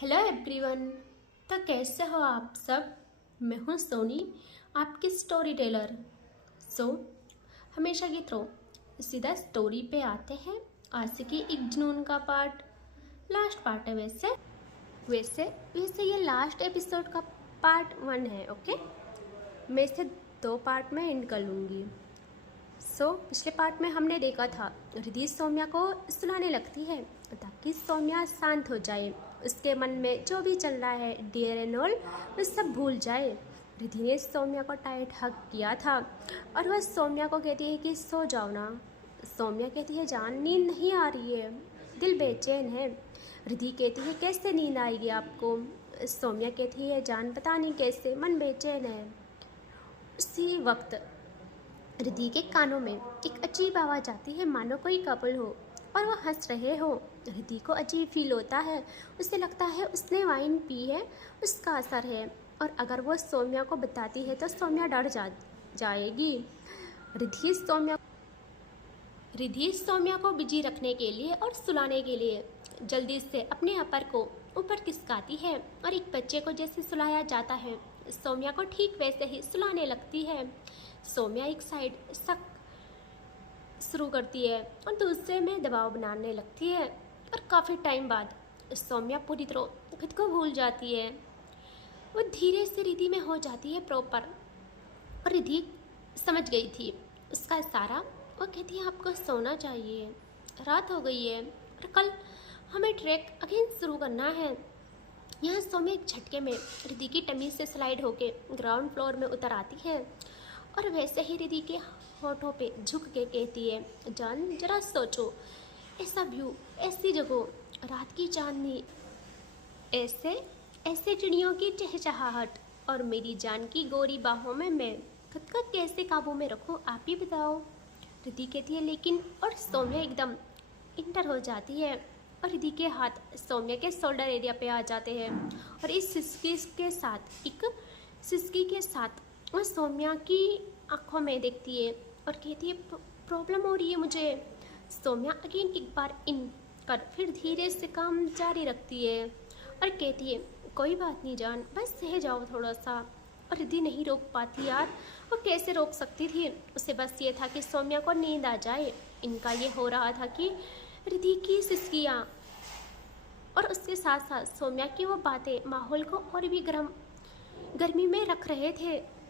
Hello everyone. तो कैसे हो आप सब। मैं हूँ सोनी, आपकी स्टोरी टेलर। हमेशा की तरह सीधा स्टोरी पे आते हैं। आशिकी एक जुनून का पार्ट, लास्ट पार्ट है। वैसे वैसे वैसे ये लास्ट एपिसोड का पार्ट 1 है। ओके, मैं इसे 2 पार्ट में एंड कर लूँगी। पिछले पार्ट में हमने देखा था रिद्धि सौम्या को सुलाने लगती है ताकि सौम्या शांत हो जाए, उसके मन में जो भी चल रहा है डियर एंड ऑल वो सब भूल जाए। रिद्धि ने सौम्या को टाइट हग किया था और वह सौम्या को कहती है कि सो जाओ ना। सौम्या कहती है जान नींद नहीं आ रही है, दिल बेचैन है। रिद्धि कहती है कैसे नींद आएगी आपको। सौम्या कहती है जान पता नहीं कैसे मन बेचैन है। उसी वक्त रिद्धि के कानों में एक अजीब आवाज़ आती है, मानो कोई कपल हो और वो हंस रहे हो। रिद्धि को अजीब फील होता है, उसे लगता है उसने वाइन पी है, उसका असर है। और अगर वो सौम्या को बताती है तो सौम्या डर जाएगी। रिद्धि सौम्या को बिजी रखने के लिए और सुलाने के लिए जल्दी से अपने अपर को ऊपर खिसकाती है और एक बच्चे को जैसे सुलाया जाता है सौम्या को ठीक वैसे ही सुलाने लगती है। सौम्या एक साइड शक शुरू करती है और दूसरे में दबाव बनाने लगती है और काफ़ी टाइम बाद सौम्या पूरी तरह खुद को भूल जाती है। वो धीरे से रिद्धि में हो जाती है प्रॉपर। और रिद्धि समझ गई थी उसका इशारा। वो कहती है आपको सोना चाहिए, रात हो गई है और कल हमें ट्रैक अगेन शुरू करना है। यहाँ सौम्या एक झटके में रिद्धि की टमी से स्लाइड होके ग्राउंड फ्लोर में उतर आती है और वैसे ही रिद्धि के होठों पे झुक के कहती है जान जरा सोचो, ऐसा व्यू, ऐसी जगह, रात की चांदनी, ऐसे ऐसे चिड़ियों की चहचहाहट और मेरी जान की गोरी बाहों में मैं खुद का कैसे काबू में रखूं, आप ही बताओ। रिद्धि कहती है लेकिन, और सौम्या एकदम इंटर हो जाती है और रिद्धि के हाथ सौम्या के शोल्डर एरिया पे आ जाते हैं और इस सिसकी के साथ वो सौम्या की आंखों में देखती है और कहती है प्रॉब्लम हो रही है मुझे। सौम्या अगेन एक बार इन कर फिर धीरे से काम जारी रखती है और कहती है कोई बात नहीं जान, बस सह जाओ थोड़ा सा। और रिद्धि नहीं रोक पाती यार, वो कैसे रोक सकती थी। उसे बस ये था कि सौम्या को नींद आ जाए। इनका ये हो रहा था कि रिद्धि की सिसकियाँ और उसके साथ साथ सौम्या की वो बातें माहौल को और भी गर्मी में रख रहे थे।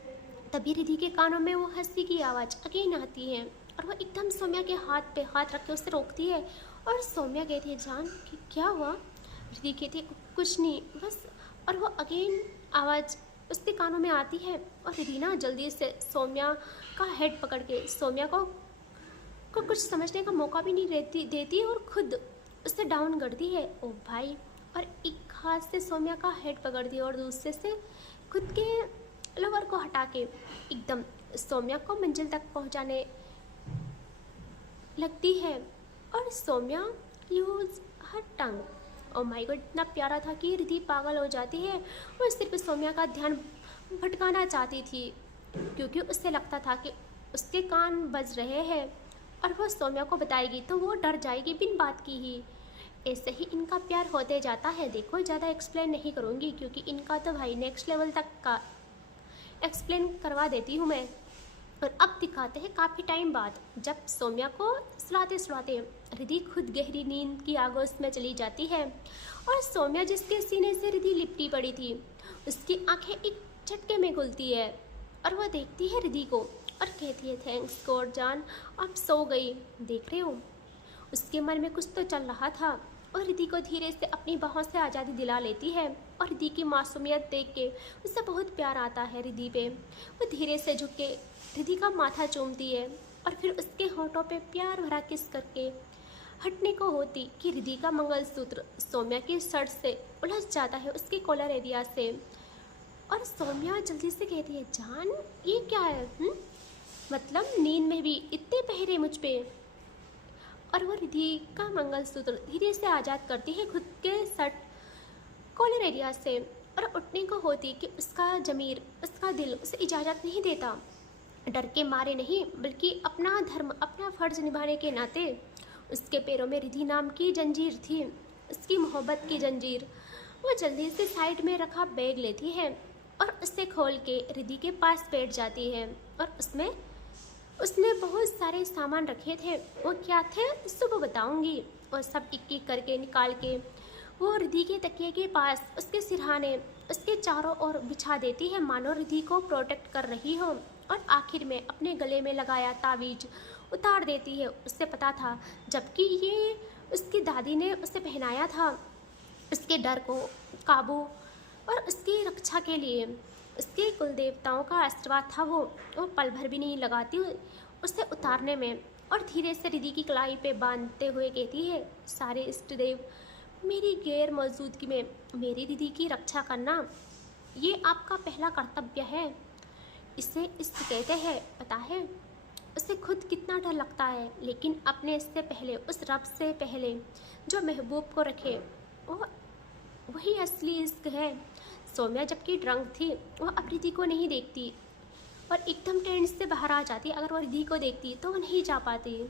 तभी रिद्धि के कानों में वो हंसी की आवाज़ अगेन आती है और वो एकदम सौम्या के हाथ पे हाथ रख के उसे रोकती है और सौम्या कहती है जान कि क्या हुआ। रिद्धि कहती है कुछ नहीं बस। और वो अगेन आवाज़ उसके कानों में आती है और रिद्धि ना जल्दी से सौम्या का हेड पकड़ के सौम्या को कुछ समझने का मौका भी नहीं देती और खुद उसे डाउन करती है। ओ भाई, और एक हाथ से सौम्या का हेड पकड़ दिया और दूसरे से खुद के लोअर को हटा के एकदम सौम्या को मंजिल तक पहुंचाने लगती है। और Saumya use her tongue. Oh my god, इतना प्यारा था कि रिद्धि पागल हो जाती है। वो सिर्फ सौम्या का ध्यान भटकाना चाहती थी क्योंकि उससे लगता था कि उसके कान बज रहे हैं और वो सौम्या को बताएगी तो वो डर जाएगी बिन बात की ही। ऐसे ही इनका प्यार होते जाता है। देखो ज़्यादा एक्सप्लेन नहीं करूँगी क्योंकि इनका तो भाई नेक्स्ट लेवल तक का एक्सप्लेन करवा देती हूँ मैं। और अब दिखाते हैं काफ़ी टाइम बाद जब सौम्या को सुलाते सुलाते रिद्धि खुद गहरी नींद की आगोश में चली जाती है और सौम्या जिसके सीने से रिद्धि लिपटी पड़ी थी उसकी आंखें एक झटके में खुलती है और वह देखती है रिद्धि को और कहती है थैंक्स गॉड जान, आप सो गई। देख रहे हो उसके मन में कुछ तो चल रहा था और रिद्धि को धीरे से अपनी बाहों से आज़ादी दिला लेती है और रिद्धि की मासूमियत देख के उससे बहुत प्यार आता है रिद्धि पे। वो धीरे से झुक के रिद्धि का माथा चूमती है और फिर उसके होठों पे प्यार भरा किस करके हटने को होती कि रिद्धि का मंगलसूत्र सौम्या की शर्ट से उलझ जाता है उसके कॉलर एरिया से। और सौम्या जल्दी से कहती है जान ये क्या है, मतलब नींद में भी इतने पहरे मुझ पे। और वो रिद्धि का मंगलसूत्र धीरे से आज़ाद करती है खुद के शर्ट कॉलर एरिया से और उठने को होती कि उसका ज़मीर, उसका दिल उसे इजाज़त नहीं देता। डर के मारे नहीं बल्कि अपना धर्म, अपना फ़र्ज निभाने के नाते उसके पैरों में रिद्धि नाम की जंजीर थी, उसकी मोहब्बत की जंजीर। वो जल्दी से साइड में रखा बैग लेती है और उसे खोल के रिद्धि के पास बैठ जाती है। और उसमें उसने बहुत सारे सामान रखे थे। वो क्या थे सुबह बताऊंगी। और सब एक एक करके निकाल के वो रिद्धि के तकिए के पास उसके सिरहाने उसके चारों ओर बिछा देती है, मानो रिद्धि को प्रोटेक्ट कर रही हो। और आखिर में अपने गले में लगाया तावीज उतार देती है। उससे पता था, जबकि ये उसकी दादी ने उसे पहनाया था, उसके डर को काबू और उसकी रक्षा के लिए उसके कुल देवताओं का आशीर्वाद था। वो पल भर भी नहीं लगाती उसे उतारने में। और धीरे से रिद्धि की कलाई पे बांधते हुए कहती है, सारे इष्ट देव, मेरी गैर मौजूदगी में मेरी रिद्धि की रक्षा करना ये आपका पहला कर्तव्य है। इसे इष्ट कहते हैं, पता है उसे खुद कितना डर लगता है, लेकिन अपने इससे पहले उस रब से पहले जो महबूब को रखे वो वही असली इश्क है। सौम्या जबकि ड्रंक थी, वह अब रिद्धि को नहीं देखती और एकदम टेंट से बाहर आ जाती। अगर वो रिद्धि को देखती तो वो नहीं जा पाती।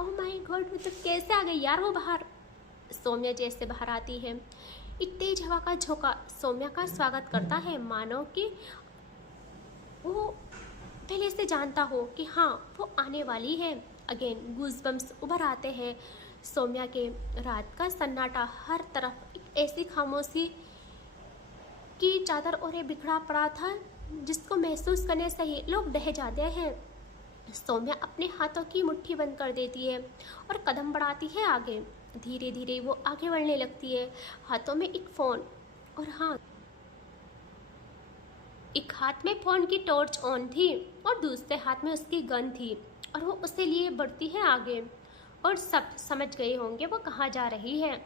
ओह माय गॉड, मतलब कैसे आ गई यार वो बाहर। सौम्या जैसे बाहर आती है, एक तेज हवा का झोंका सौम्या का स्वागत करता है, मानो कि वो पहले से जानता हो कि हाँ वो आने वाली है। अगेन गूज़बम्स उभर आते हैं सौम्या के। रात का सन्नाटा, हर तरफ एक ऐसी खामोशी की चादर ओढ़े बिखरा पड़ा था जिसको महसूस करने से ही लोग डह जाते हैं। सौम्या अपने हाथों की मुट्ठी बंद कर देती है और कदम बढ़ाती है आगे। धीरे धीरे वो आगे बढ़ने लगती है, हाथों में एक फ़ोन और हाँ, एक हाथ में फ़ोन की टॉर्च ऑन थी और दूसरे हाथ में उसकी गन थी। और वो उसे लिए बढ़ती है आगे। और सब समझ गए होंगे वो कहाँ जा रही है।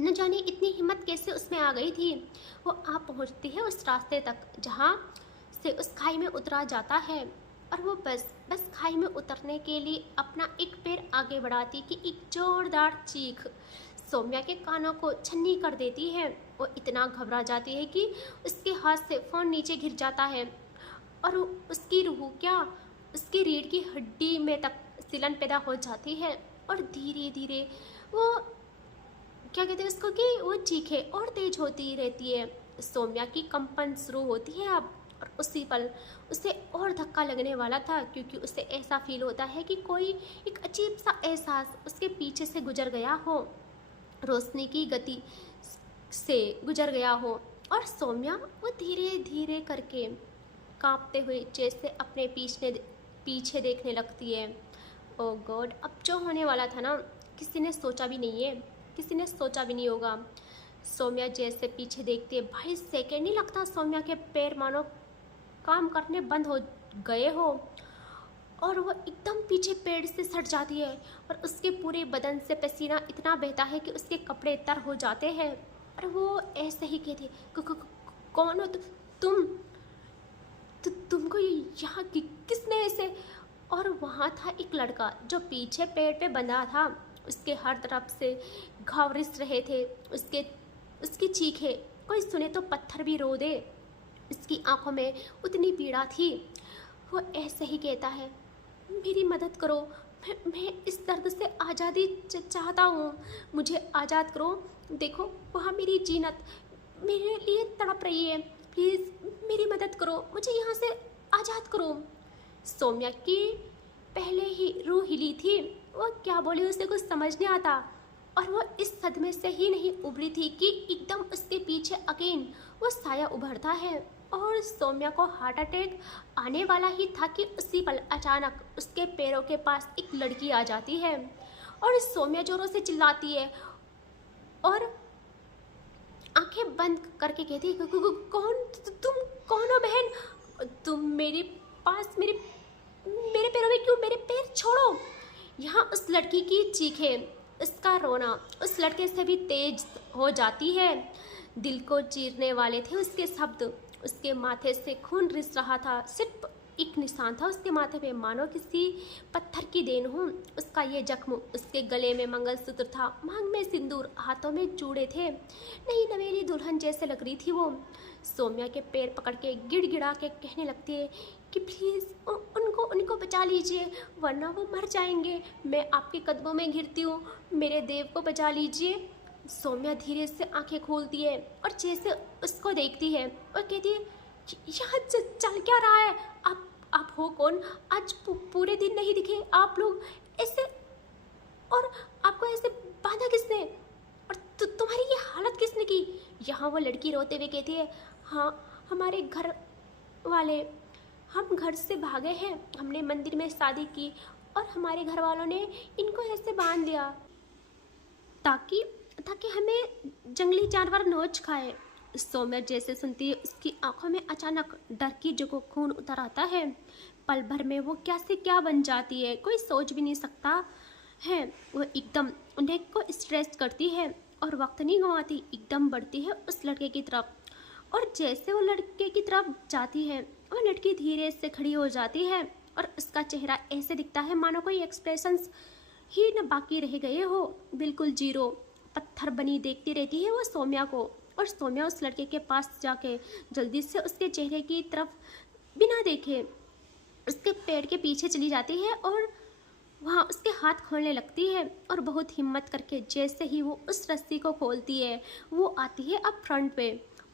न जाने इतनी हिम्मत कैसे उसमें आ गई थी। वो आ पहुंचती है उस रास्ते तक जहाँ से उस खाई में उतरा जाता है। और वो बस खाई में उतरने के लिए अपना एक पैर आगे बढ़ाती कि एक जोरदार चीख सौम्या के कानों को छन्नी कर देती है। वो इतना घबरा जाती है कि उसके हाथ से फ़ोन नीचे गिर जाता है और उसकी रूह क्या, उसकी रीढ़ की हड्डी में तक सिलन पैदा हो जाती है। और धीरे धीरे वो क्या कहते हैं उसको, कि वो चीखें और तेज होती रहती है। सौम्या की कंपन शुरू होती है अब। और उसी पल उसे और धक्का लगने वाला था, क्योंकि उसे ऐसा फील होता है कि कोई एक अजीब सा एहसास उसके पीछे से गुजर गया हो, रोशनी की गति से गुजर गया हो। और सौम्या वो धीरे धीरे करके कांपते हुए जैसे अपने पीछे देखने लगती है। ओ गॉड, अब जो होने वाला था ना, किसी ने सोचा भी नहीं है, किसी ने सोचा भी नहीं होगा। सौम्या जैसे पीछे देखती है, 22 सेकेंड नहीं लगता सौम्या के पैर मानो काम करने बंद हो गए हो और वो एकदम पीछे पेड़ से सट जाती है। और उसके पूरे बदन से पसीना इतना बहता है कि उसके कपड़े तर हो जाते हैं। और वो ऐसे ही कहती है, कौन हो तुमको यहाँ किसने ऐसे। और वहाँ था एक लड़का जो पीछे पेड़ पे बंधा था। उसके हर तरफ से घाव रिस रहे थे। उसकी चीखें कोई सुने तो पत्थर भी रो दे। उसकी आंखों में उतनी पीड़ा थी। वो ऐसे ही कहता है, मेरी मदद करो, मैं इस दर्द से आज़ादी चाहता हूँ, मुझे आज़ाद करो। देखो वहाँ मेरी जीनत मेरे लिए तड़प रही है, प्लीज़ मेरी मदद करो, मुझे यहाँ से आज़ाद करो। सौम्या की पहले ही रूह हिली थी। वो क्या बोली उसे कुछ समझ नहीं आता। और वो इस सदमे से ही नहीं उभरी थी कि एकदम उसके पीछे अगेन वो साया उभरता है। और सौम्या को हार्ट अटैक आने वाला ही था कि उसी पल अचानक उसके पैरों के पास एक लड़की आ जाती है। और सौम्या जोरों से चिल्लाती है और आंखें बंद करके कहती है, तुम कौन हो बहन, तुम मेरे पास मेरे पैरों में क्यों, मेरे पैर छोड़ो। यहाँ उस लड़की की चीखें, उसका रोना उस लड़के से भी तेज हो जाती है। दिल को चीरने वाले थे उसके शब्द। उसके माथे से खून रिस रहा था, सिर्फ एक निशान था उसके माथे पे, मानो किसी पत्थर की देन हो। उसका ये जख्म, उसके गले में मंगलसूत्र था, मांग में सिंदूर, हाथों में चूड़े थे। नहीं नवेली दुल्हन जैसे लग रही थी वो। सौम्या के पैर पकड़ के गिड़गिड़ा के कहने लगती है कि प्लीज़ उनको बचा लीजिए, वरना वो मर जाएंगे। मैं आपके कदमों में घिरती हूँ, मेरे देव को बचा लीजिए, सौम्या धीरे से आंखें खोलती है और जैसे उसको देखती है और कहती है, यहाँ चल क्या रहा है? आप हो कौन? आज पूरे दिन नहीं दिखे आप लोग ऐसे, और आपको ऐसे बांधा किसने? और तुम्हारी ये हालत किसने की? यहाँ वो लड़की रोते हुए कहती है, हाँ हमारे घर वाले, हम घर से भागे हैं, हमने मंदिर में शादी की और हमारे घर वालों ने इनको ऐसे बांध दिया ताकि ताकि हमें जंगली जानवर नोच खाए। सौम्या जैसे सुनती है उसकी आंखों में अचानक डर की जगह खून उतर आता है। पल भर में वो क्या से क्या बन जाती है, कोई सोच भी नहीं सकता है। वो एकदम उन्हें को स्ट्रेस करती है और वक्त नहीं गंवाती, एकदम बढ़ती है उस लड़के की तरफ। और जैसे वो लड़के की तरफ जाती है वो लड़की धीरे से खड़ी हो जाती है और उसका चेहरा ऐसे दिखता है मानो कोई एक्सप्रेशंस ही न बाकी रह गए हो, बिल्कुल जीरो। पत्थर बनी देखती रहती है वो सौम्या को, और सौम्या उस लड़के के पास जाके जल्दी से उसके चेहरे की तरफ बिना देखे उसके पेड़ के पीछे चली जाती है और वहाँ उसके हाथ खोलने लगती है। और बहुत हिम्मत करके जैसे ही वो उस रस्सी को खोलती है वो आती है अब फ्रंट पे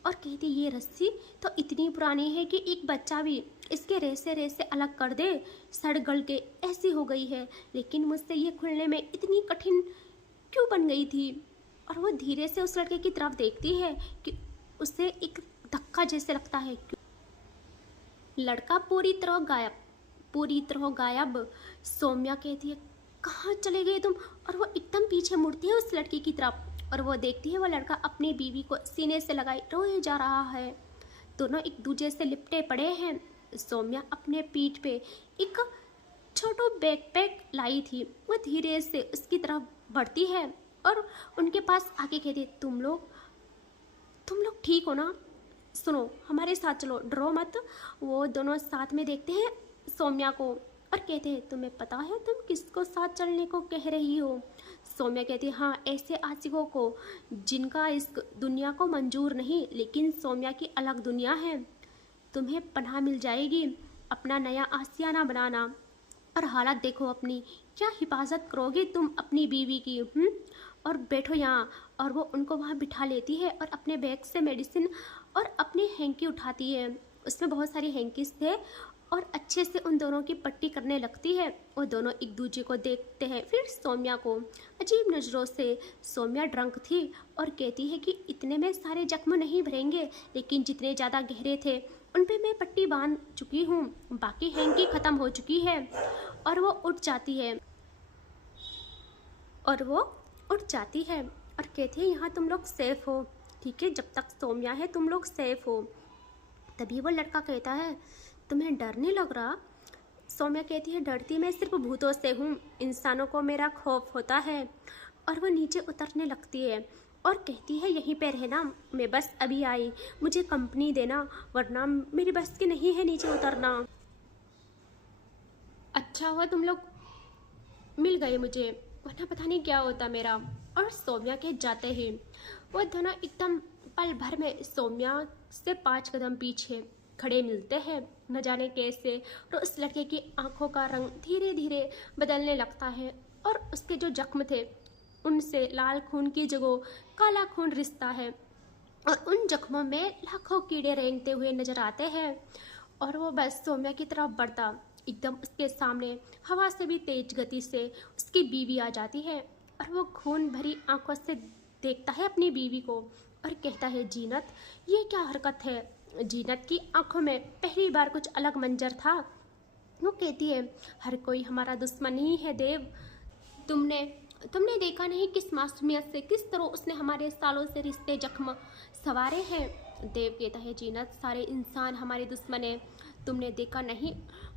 और कहती, ये रस्सी तो इतनी पुरानी है कि एक बच्चा भी इसके रेसे रेसे अलग कर दे, सड़ गल के ऐसी हो गई है, लेकिन मुझसे ये खुलने में इतनी कठिन क्यों बन गई थी? और वो धीरे से उस लड़के की तरफ देखती है कि उसे एक धक्का जैसे लगता है। लड़का पूरी तरह गायब, पूरी तरह गायब। सौम्या कहती है, कहाँ चले गए तुम? और वो एकदम पीछे मुड़ती है उस लड़की की तरफ और वो देखती है वो लड़का अपनी बीवी को सीने से लगाए रोए जा रहा है। दोनों एक दूसरे से लिपटे पड़े हैं। सौम्या अपने पीठ पे एक छोटा बैकपैक लाई थी, वो धीरे से उसकी तरफ बढ़ती है और उनके पास आके कहती, तुम लोग ठीक हो ना? सुनो हमारे साथ चलो, डरो मत। वो दोनों साथ में देखते हैं सौम्या को और कहते हैं, तुम्हें पता है तुम किसको साथ चलने को कह रही हो? सौम्या कहती है, हाँ ऐसे आशिकों को जिनका इस दुनिया को मंजूर नहीं, लेकिन सौम्या की अलग दुनिया है। तुम्हें पनाह मिल जाएगी, अपना नया आशियाना बनाना। और हालत देखो अपनी, क्या हिफाजत करोगे तुम अपनी बीवी की? और बैठो यहाँ। और वो उनको वहाँ बिठा लेती है और अपने बैग से मेडिसिन और अपनी हैंकी उठाती है, उसमें बहुत सारी हैंकीज थे, और अच्छे से उन दोनों की पट्टी करने लगती है। वो दोनों एक दूसरे को देखते हैं, फिर सौम्या को अजीब नज़रों से। सौम्या ड्रंक थी और कहती है कि इतने में सारे जख्म नहीं भरेंगे, लेकिन जितने ज़्यादा गहरे थे उन पे मैं पट्टी बांध चुकी हूँ, बाकी हैंकी ख़त्म हो चुकी है। और वो उठ जाती है और कहती है, यहाँ तुम लोग सेफ़ हो, ठीक है? जब तक सौम्या है तुम लोग सेफ़ हो। तभी वो लड़का कहता है, तुम्हें डर नहीं लग रहा? सौम्या कहती है, डरती मैं सिर्फ भूतों से हूँ, इंसानों को मेरा खौफ होता है। और वो नीचे उतरने लगती है और कहती है, यहीं पे रहना, मैं बस अभी आई, मुझे कंपनी देना, वरना मेरी बस की नहीं है नीचे उतरना। अच्छा हुआ तुम लोग मिल गए मुझे, वरना पता नहीं क्या होता मेरा। और सौम्या के जाते ही वो दोनों एकदम पल भर में सौम्या से 5 कदम पीछे खड़े मिलते हैं, न जाने कैसे। और उस लड़के की आंखों का रंग धीरे धीरे बदलने लगता है और उसके जो जख्म थे उनसे लाल खून की जगह काला खून रिश्ता है और उन जख्मों में लाखों कीड़े रेंगते हुए नजर आते हैं। और वो बस सौम्या की तरफ बढ़ता, एकदम उसके सामने हवा से भी तेज गति से उसकी बीवी आ जाती है और वो खून भरी आंखों से देखता है अपनी बीवी को और कहता है, जीनत ये क्या हरकत है? जीनत की आंखों में पहली बार कुछ अलग मंजर था। वो कहती है, हर कोई हमारा दुश्मन ही है देव, तुमने देखा नहीं किस मासूमियत से, किस तरह उसने हमारे सालों से रिश्ते जख्म संवारे हैं। देव कहता है, जीनत सारे इंसान हमारे दुश्मन हैं, तुमने देखा नहीं,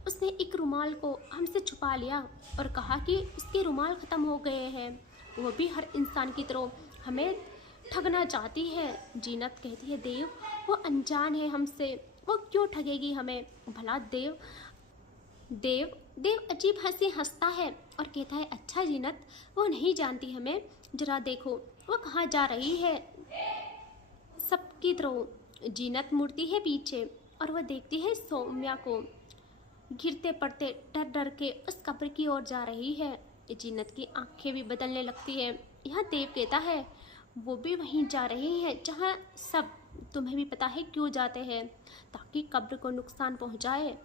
उसने एक रुमाल को हमसे छुपा लिया और कहा कि उसके रुमाल ख़त्म हो गए हैं, वो भी हर इंसान की तरह हमें ठगना चाहती है। जीनत कहती है, देव वो अनजान है हमसे, वो क्यों ठगेगी हमें भला? देव अजीब हंसी हंसता है और कहता है, अच्छा जीनत वो नहीं जानती हमें, जरा देखो वो कहाँ जा रही है। सबकी तरह जीनत मुड़ती है पीछे और वह देखती है सौम्या को गिरते पड़ते डर डर के उस कब्र की ओर जा रही है। जीनत की आंखें भी बदलने लगती है। यहाँ देव कहता है, वो भी वहीं जा रहे हैं जहाँ सब, तुम्हें भी पता है क्यों जाते हैं, ताकि कब्र को नुकसान पहुँचाए,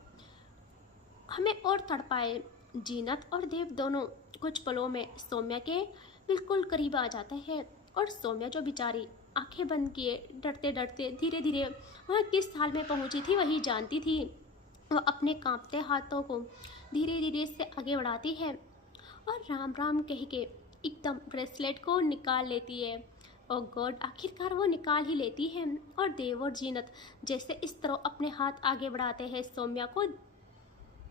हमें और तड़पाए। जीनत और देव दोनों कुछ पलों में सौम्या के बिल्कुल करीब आ जाते हैं, और सौम्या जो बेचारी आंखें बंद किए डरते डरते धीरे धीरे वह किस हाल में पहुंची थी वही जानती थी। वह अपने कांपते हाथों को धीरे धीरे से आगे बढ़ाती है और राम राम कह के एकदम ब्रेसलेट को निकाल लेती है। और गॉड, आखिरकार वो निकाल ही लेती है। और देव और जीनत जैसे इस तरह अपने हाथ आगे बढ़ाते हैं सौम्या को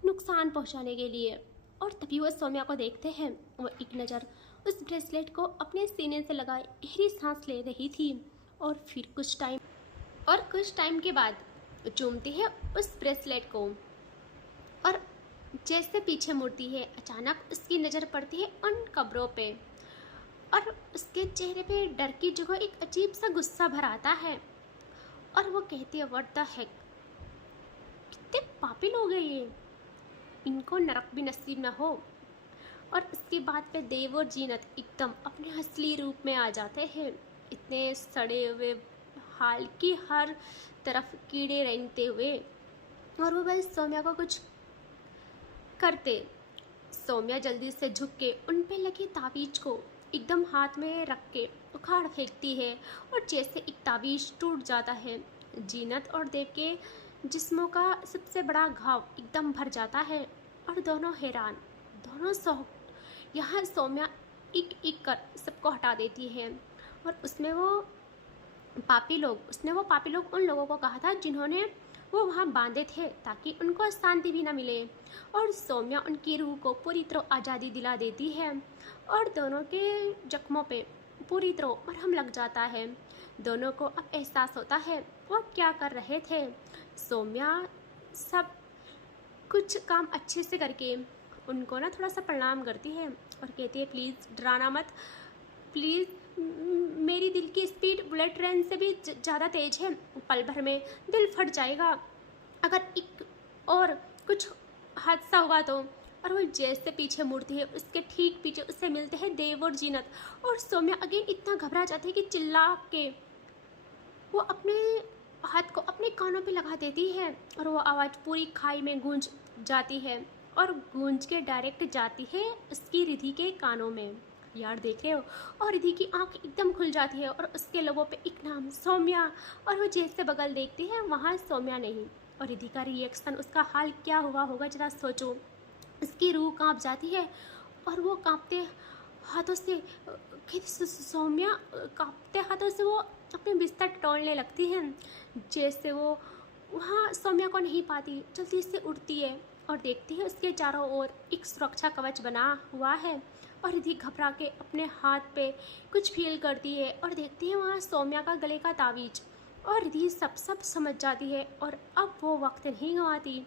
नुकसान पहुंचाने के लिए, और तभी वह सौम्या को देखते हैं। वह एक नज़र उस ब्रेसलेट को अपने सीने से लगाए गहरी सांस ले रही थी, और फिर कुछ टाइम के बाद चूमती है उस ब्रेसलेट को, और जैसे पीछे मुड़ती है अचानक उसकी नज़र पड़ती है उन कब्रों पे, और उसके चेहरे पे डर की जगह एक अजीब सा गुस्सा भर आता है। और वो कहती है, व्हाट द हेक, कितने पापी लोग हैं ये, इनको नरक भी नसीब न हो। और उसकी बात पे देव और जीनत एकदम अपने असली रूप में आ जाते हैं, इतने सड़े हुए हाल की हर तरफ कीड़े रेंगते हुए। और वो बस सौम्या को कुछ करते। सौम्या जल्दी से झुक के उन पे लगी ताबीज को एकदम हाथ में रख के उखाड़ फेंकती है, और जैसे एक ताबीज टूट जाता है, जीनत और देव के जिस्मों का सबसे बड़ा घाव एकदम भर जाता है, और दोनों हैरान, दोनों यहाँ सौम्या एक एक कर सबको हटा देती है। और उसने वो पापी लोग उन लोगों को कहा था जिन्होंने वो वहाँ बांधे थे, ताकि उनको शांति भी ना मिले। और सौम्या उनकी रूह को पूरी तरह आज़ादी दिला देती है, और दोनों के जख्मों पे पूरी तरह मरहम लग जाता है। दोनों को अब एहसास होता है वो क्या कर रहे थे। सौम्या सब कुछ काम अच्छे से करके उनको ना थोड़ा सा प्रणाम करती है, और कहती है, प्लीज़ डराना मत, प्लीज़, मेरी दिल की स्पीड बुलेट ट्रेन से भी ज़्यादा तेज़ है, पल भर में दिल फट जाएगा अगर एक और कुछ हादसा हुआ तो। और वो जैसे पीछे मुड़ती है उसके ठीक पीछे उससे मिलते हैं देव और जीनत, और सौम्या अगेन इतना घबरा जाती है कि चिल्ला के वो अपने हाथ को अपने कानों पे लगा देती है, और वो आवाज़ पूरी खाई में गूंज जाती है, और गूंज के डायरेक्ट जाती है उसकी रिधि के कानों में। यार देख रहे हो, और रिधि की आंख एकदम खुल जाती है, और उसके लोगों पे एक नाम, सौम्या। और वो जैसे बगल देखती है वहाँ सौम्या नहीं, और रिधि का रिएक्शन, उसका हाल क्या हुआ होगा जरा सोचो। उसकी रूह कांप जाती है, और वो कांपते हाथों से सौम्या कांपते हाथों से वो अपने बिस्तर टोलने लगती है। जैसे वो वहाँ सौम्या को नहीं पाती, जल्दी से उठती है और देखती है उसके चारों ओर एक सुरक्षा कवच बना हुआ है, और रिधि घबरा के अपने हाथ पे कुछ फील करती है, और देखती है वहाँ सौम्या का गले का तावीज, और रिधि सब समझ जाती है। और अब वो वक्त नहीं गंवाती,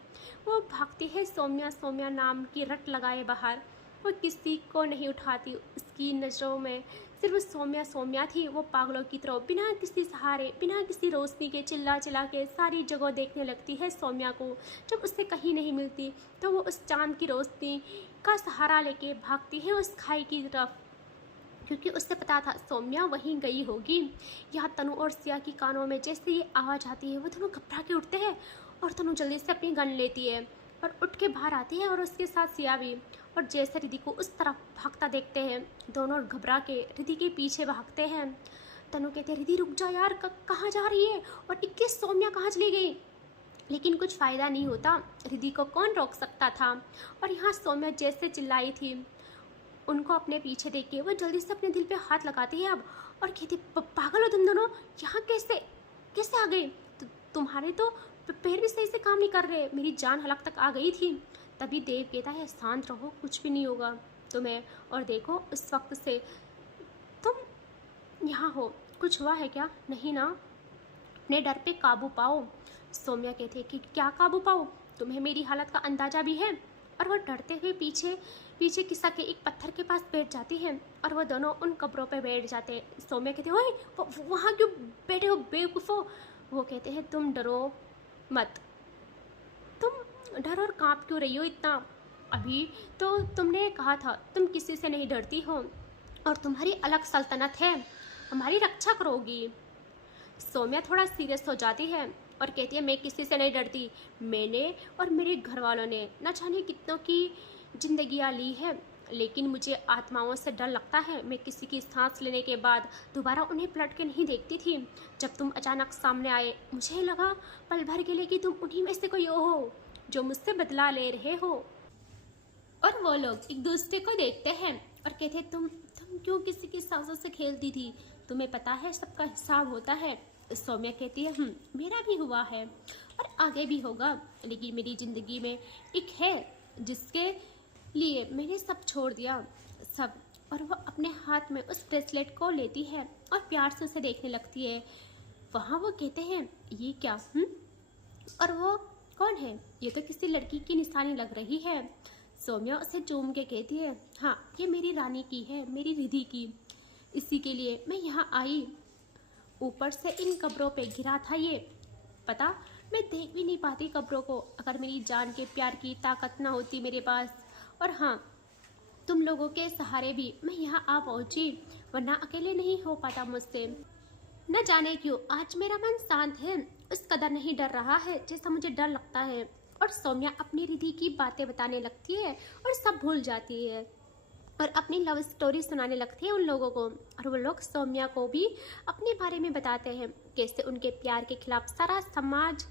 वो भागती है सौम्या सौम्या नाम की रट लगाए बाहर। वो किसी को नहीं उठाती, उसकी नज़रों में सिर्फ सौम्या सौम्या थी। वो पागलों की तरह बिना किसी सहारे, बिना किसी रोशनी के चिल्ला चिल्ला के सारी जगह देखने लगती है सौम्या को। जब उससे कहीं नहीं मिलती तो वो उस चांद की रोशनी का सहारा लेके भागती है उस खाई की तरफ, क्योंकि उससे पता था सौम्या वहीं गई होगी। यहाँ तनु और सिया की कानों में जैसे ये आवाज़ आती है वो दोनों घबरा के उठते हैं, और तनु जल्दी से अपनी गन लेती है और उठ के बाहर आती है, और उसके साथ सिया भी। और जैसे रिधि को उस तरफ भागता देखते हैं, दोनों घबरा के रिधि के पीछे भागते हैं। तनु कहते हैं, रिधि रुक जा यार, कहाँ जा रही है, और 21 सौम्या कहाँ चली गई। लेकिन कुछ फ़ायदा नहीं होता, रिधि को कौन रोक सकता था। और यहाँ सौम्या जैसे चिल्लाई थी, उनको अपने पीछे देख के वो जल्दी से अपने दिल पे हाथ लगाती है अब, और कहती, पागल हो तुम दोनों, यहाँ कैसे आ गए। तुम्हारे तो पैर भी सही से काम नहीं कर रहे, मेरी जान हलक तक आ गई थी। तभी देव कहता है, शांत रहो, कुछ भी नहीं होगा तुम्हें, और देखो उस वक्त से तुम यहाँ हो, कुछ हुआ है क्या, नहीं ना, अपने डर पे काबू पाओ। सौम्या कहती है कि क्या काबू पाओ, तुम्हें मेरी हालत का अंदाजा भी है। और वो डरते हुए पीछे खिसक के एक पत्थर के पास बैठ जाती है, और वो दोनों उन कब्रों पे बैठ जाते हैं। सौम्या कहती है, ओए वहाँ क्यों बैठे हो बेवकूफ़ो। वो कहते हैं, तुम डरो मत, तुम डर और कांप क्यों रही हो इतना, अभी तो तुमने कहा था तुम किसी से नहीं डरती हो और तुम्हारी अलग सल्तनत है। हमारी रक्षा करोगी। सौम्या थोड़ा सीरियस हो जाती है और कहती है मैं किसी से नहीं डरती। मैंने और मेरे घर वालों ने न जाने कितनों की जिंदगियां ली है, लेकिन मुझे आत्माओं से डर लगता है। मैं किसी की सांस लेने के बाद दोबारा उन्हें पलट के नहीं देखती थी। जब तुम अचानक सामने आए मुझे लगा पल भर के लिए कि तुम उन्हीं में से कोई हो जो मुझसे बदला ले रहे हो। और वो लोग एक दूसरे को देखते हैं और कहते तुम क्यों किसी की सांसों से खेलती थी? तुम्हें पता है सबका हिसाब होता है। सौम्या कहती है मेरा भी हुआ है और आगे भी होगा, लेकिन मेरी जिंदगी में एक है जिसके लिए मैंने सब छोड़ दिया, सब। और वो अपने हाथ में उस ब्रेसलेट को लेती है और प्यार से उसे देखने लगती है। वहाँ वो कहते हैं ये क्या? और वो कौन है? ये तो किसी लड़की की निशानी लग रही है। सौम्या उसे चूम के कहती है हाँ ये मेरी रानी की है, मेरी रिधि की। इसी के लिए मैं यहाँ आई। ऊपर से इन कब्रों पे गिरा था ये। पता मैं देख भी नहीं पाती कब्रों को अगर मेरी जान के प्यार की ताकत ना होती मेरे पास। और हाँ तुम लोगों के सहारे भी मैं यहाँ आ पहुँची, वरना अकेले नहीं हो पाता मुझसे। न जाने क्यों आज मेरा मन शांत है, उस कदर नहीं डर रहा है जैसा मुझे डर लगता है। और सौम्या अपनी रिधि की बातें बताने लगती है और सब भूल जाती है और अपनी लव स्टोरी सुनाने लगती है उन लोगों को। और वो लोग सौम्या को भी अपने बारे में बताते हैं कैसे उनके प्यार के खिलाफ सारा समाज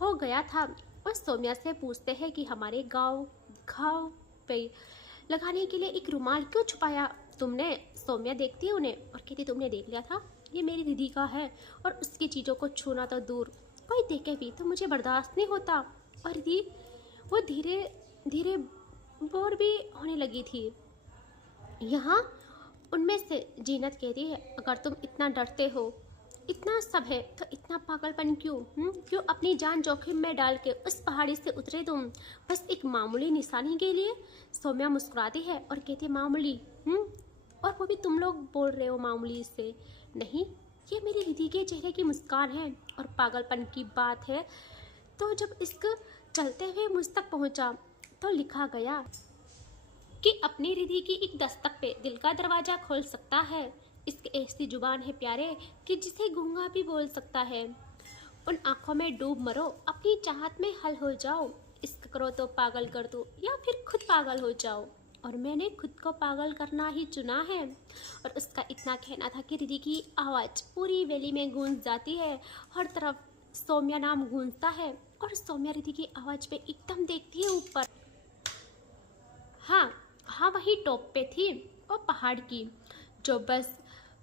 हो गया था। और सौम्या से पूछते हैं कि हमारे गांव घाव पे लगाने के लिए एक रुमाल क्यों छुपाया तुमने? सौम्या देखती है उन्हें और कहती तुमने देख लिया था, ये मेरी रिधि का है और उसकी चीज़ों को छूना तो दूर, कोई देखे भी तो मुझे बर्दाश्त नहीं होता। और रिधि वो धीरे धीरे बोर भी होने लगी थी। यहाँ उनमें से जीनत कहती है अगर तुम इतना डरते हो, इतना सब है, तो इतना पागलपन क्यों? क्यों अपनी जान जोखिम में डाल के उस पहाड़ी से उतरे तुम बस एक मामूली निशानी के लिए? सौम्या मुस्कुराती है और कहती है मामूली? और वो भी तुम लोग बोल रहे हो मामूली से? नहीं, ये मेरी रिधि के चेहरे की मुस्कान है। और पागलपन की बात है तो जब इश्क चलते हुए मुझ तक पहुंचा तो लिखा गया कि अपनी रिधि की एक दस्तक पे दिल का दरवाजा खोल सकता है। इसकी ऐसी जुबान है प्यारे कि जिसे गूंगा भी बोल सकता है। उन आंखों में डूब मरो, अपनी चाहत में हल हो जाओ। इश्क करो तो पागल कर दो या फिर खुद पागल हो जाओ। और मैंने खुद को पागल करना ही चुना है। और उसका इतना कहना था कि रिधि की आवाज़ पूरी वैली में गूंज जाती है, हर तरफ सौम्या नाम गूंजता है। और सौम्या रिधि की आवाज़ पे एकदम देखती है ऊपर। हाँ वही टॉप पे थी वो पहाड़ की, जो बस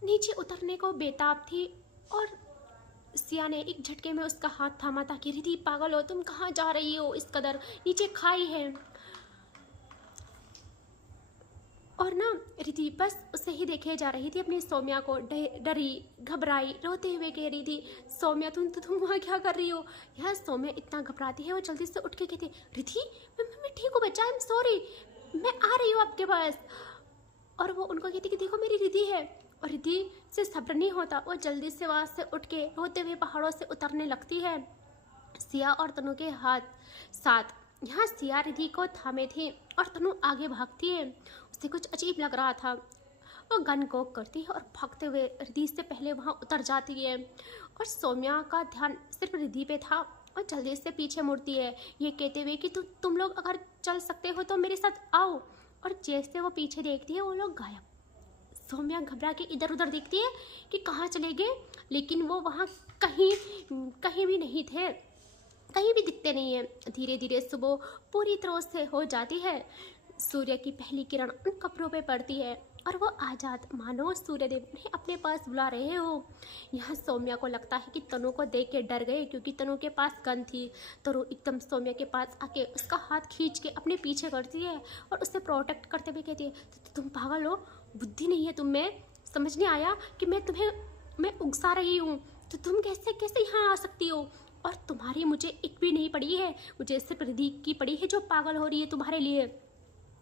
नीचे उतरने को बेताब थी। और सिया ने एक झटके में उसका हाथ थामा था कि रिधि पागल हो, तुम कहाँ जा रही हो? इस कदर नीचे खाई है। और ना रिधि बस उसे ही देखे जा रही थी, अपनी सौम्या को डरी घबराई रोते हुए कह रही थी सौम्या तुम वहाँ क्या कर रही हो? यार सौम्या इतना घबराती है, वो जल्दी से उठ के कहती रिधि मैं ठीक हूँ बच्चा, आई एम सॉरी, मैं आ रही हूँ आपके पास। और वो उनको कहती कि देखो मेरी रिधि है। और रिधि से सब्र नहीं होता, वो जल्दी से वहाँ से उठ के रोते हुए पहाड़ों से उतरने लगती है। सिया और तनु के हाथ साथ। यहाँ सिया रिधि को थामे थे और तनु आगे भागती है। उसे कुछ अजीब लग रहा था। वो गन कोक करती है और भागते हुए रिधि से पहले वहाँ उतर जाती है। और सौम्या का ध्यान सिर्फ रिधि पे था और जल्दी से पीछे मुड़ती है, ये कहते हुए कि तुम लोग अगर चल सकते हो तो मेरे साथ आओ। और जैसे वो पीछे देखती है वो लोग गायब। सौम्या घबरा के इधर उधर देखती है कि कहाँ चले गए, लेकिन वो वहाँ कहीं भी नहीं थे, कहीं भी दिखते नहीं है। धीरे धीरे सुबह पूरी तरह से हो जाती है। सूर्य की पहली किरण उन कपड़ों पे पड़ती है और वो आजाद मानो सूर्यदेव उन्हें अपने पास बुला रहे हो। यहाँ सौम्या को लगता है कि तनु को देख के डर गए, क्योंकि तनु के पास गन थी। तनु एकदम सौम्या के पास आके उसका हाथ खींच के अपने पीछे करती है और उसे प्रोटेक्ट करते हुए कहती है तुम पागल हो, बुद्धि नहीं है तुम में? समझ नहीं आया कि मैं उकसा रही हूँ, तो तुम कैसे यहाँ आ सकती हो? और तुम्हारी मुझे एक भी नहीं पड़ी है, मुझे सिर्फ रिधि की पड़ी है जो पागल हो रही है तुम्हारे लिए।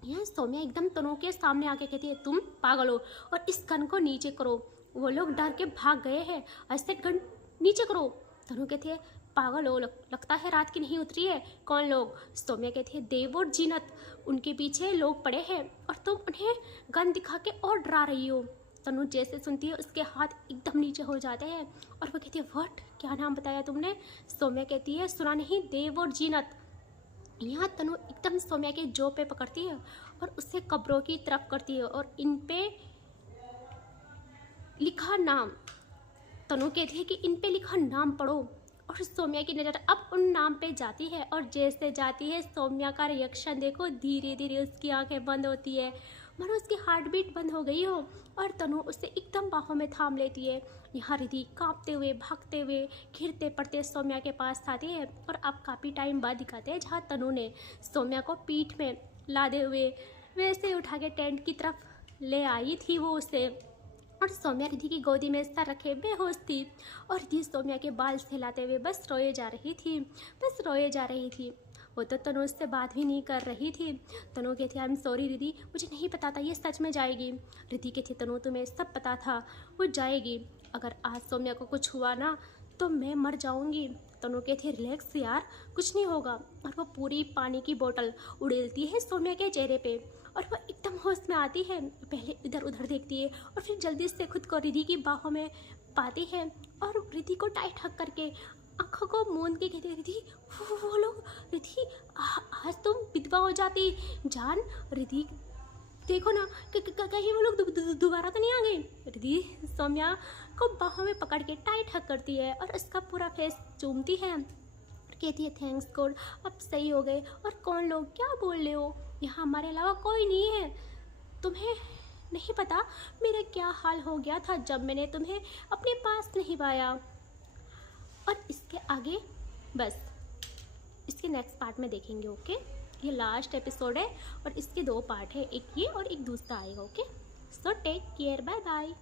यह सौम्या एकदम तनु के सामने आके कहती है तुम पागल हो और इस गन को नीचे करो। वो लोग डर के भाग गए हैं, ऐसे गन नीचे करो। तनु कहती है पागल हो, लगता है रात की नहीं उतरी है। कौन लोग? सौम्या कहती है देव और जीनत, उनके पीछे लोग पड़े हैं और तुम उन्हें गन दिखा के और डरा रही हो। तनु जैसे सुनती है उसके हाथ एकदम नीचे हो जाते हैं और वो कहती है व्हाट, क्या नाम बताया तुमने? सौम्या कहती है सुना नहीं, देव और जीनत। यहाँ तनु एकदम सौम्या के जो पे पकड़ती है और उससे कब्रों की तरफ करती है और इन पे लिखा नाम, तनु कहती है कि इन पे लिखा नाम पढ़ो। और सौम्या की नज़र अब उन नाम पे जाती है और जैसे जाती है सौम्या का रिएक्शन देखो, धीरे धीरे उसकी आंखें बंद होती है, मानो उसकी हार्ट बीट बंद हो गई हो। और तनु उससे एकदम बाहों में थाम लेती है। यहाँ रिधि कांपते हुए, भागते हुए, घिरते पड़ते सौम्या के पास आती है और अब काफ़ी टाइम बाद दिखाते हैं जहाँ तनु ने सौम्या को पीठ में लादे हुए वैसे उठा के टेंट की तरफ ले आई थी वो उसे। और सौम्या रिधि की गोदी में सर रखे बेहोश थी और रिधि सौम्या के बाल सहलाते हुए बस रोए जा रही थी, बस रोए जा रही थी। वो तो तनु उससे बात भी नहीं कर रही थी। तनु कहती आई एम सॉरी रिधि, मुझे नहीं पता था ये सच में जाएगी। रिधि कहती तनु तुम्हें सब पता था वो जाएगी, अगर आज सौम्या को कुछ हुआ ना तो मैं मर जाऊंगी। तनु कहती रिलैक्स यार, कुछ नहीं होगा। और वो पूरी पानी की बोतल उड़ेलती है सौम्या के चेहरे पे और वो एकदम होश में आती है। पहले इधर उधर देखती है और फिर जल्दी से खुद को रिधि की बाहों में पाती है और रिधि को टाइट हक करके आँखों को मूंद के कहती रिधि वो लोग, रिधि आज तुम विधवा हो जाती जान। रिधि देखो ना कहीं वो लोग दोबारा तो नहीं आ गई। रिधि सौम्या को बाहों में पकड़ के टाइट हक करती है और उसका पूरा फेस चूमती है और कहती है थैंक्स गॉड, अब सही हो गए। और कौन लोग, क्या बोल रहे हो, यहाँ हमारे अलावा कोई नहीं है। तुम्हें नहीं पता मेरा क्या हाल हो गया था जब मैंने तुम्हें अपने पास नहीं पाया। और इसके आगे बस इसके नेक्स्ट पार्ट में देखेंगे। ओके, ये लास्ट एपिसोड है और इसके 2 पार्ट है, एक ये और एक दूसरा आएगा। Okay, so take care, bye bye.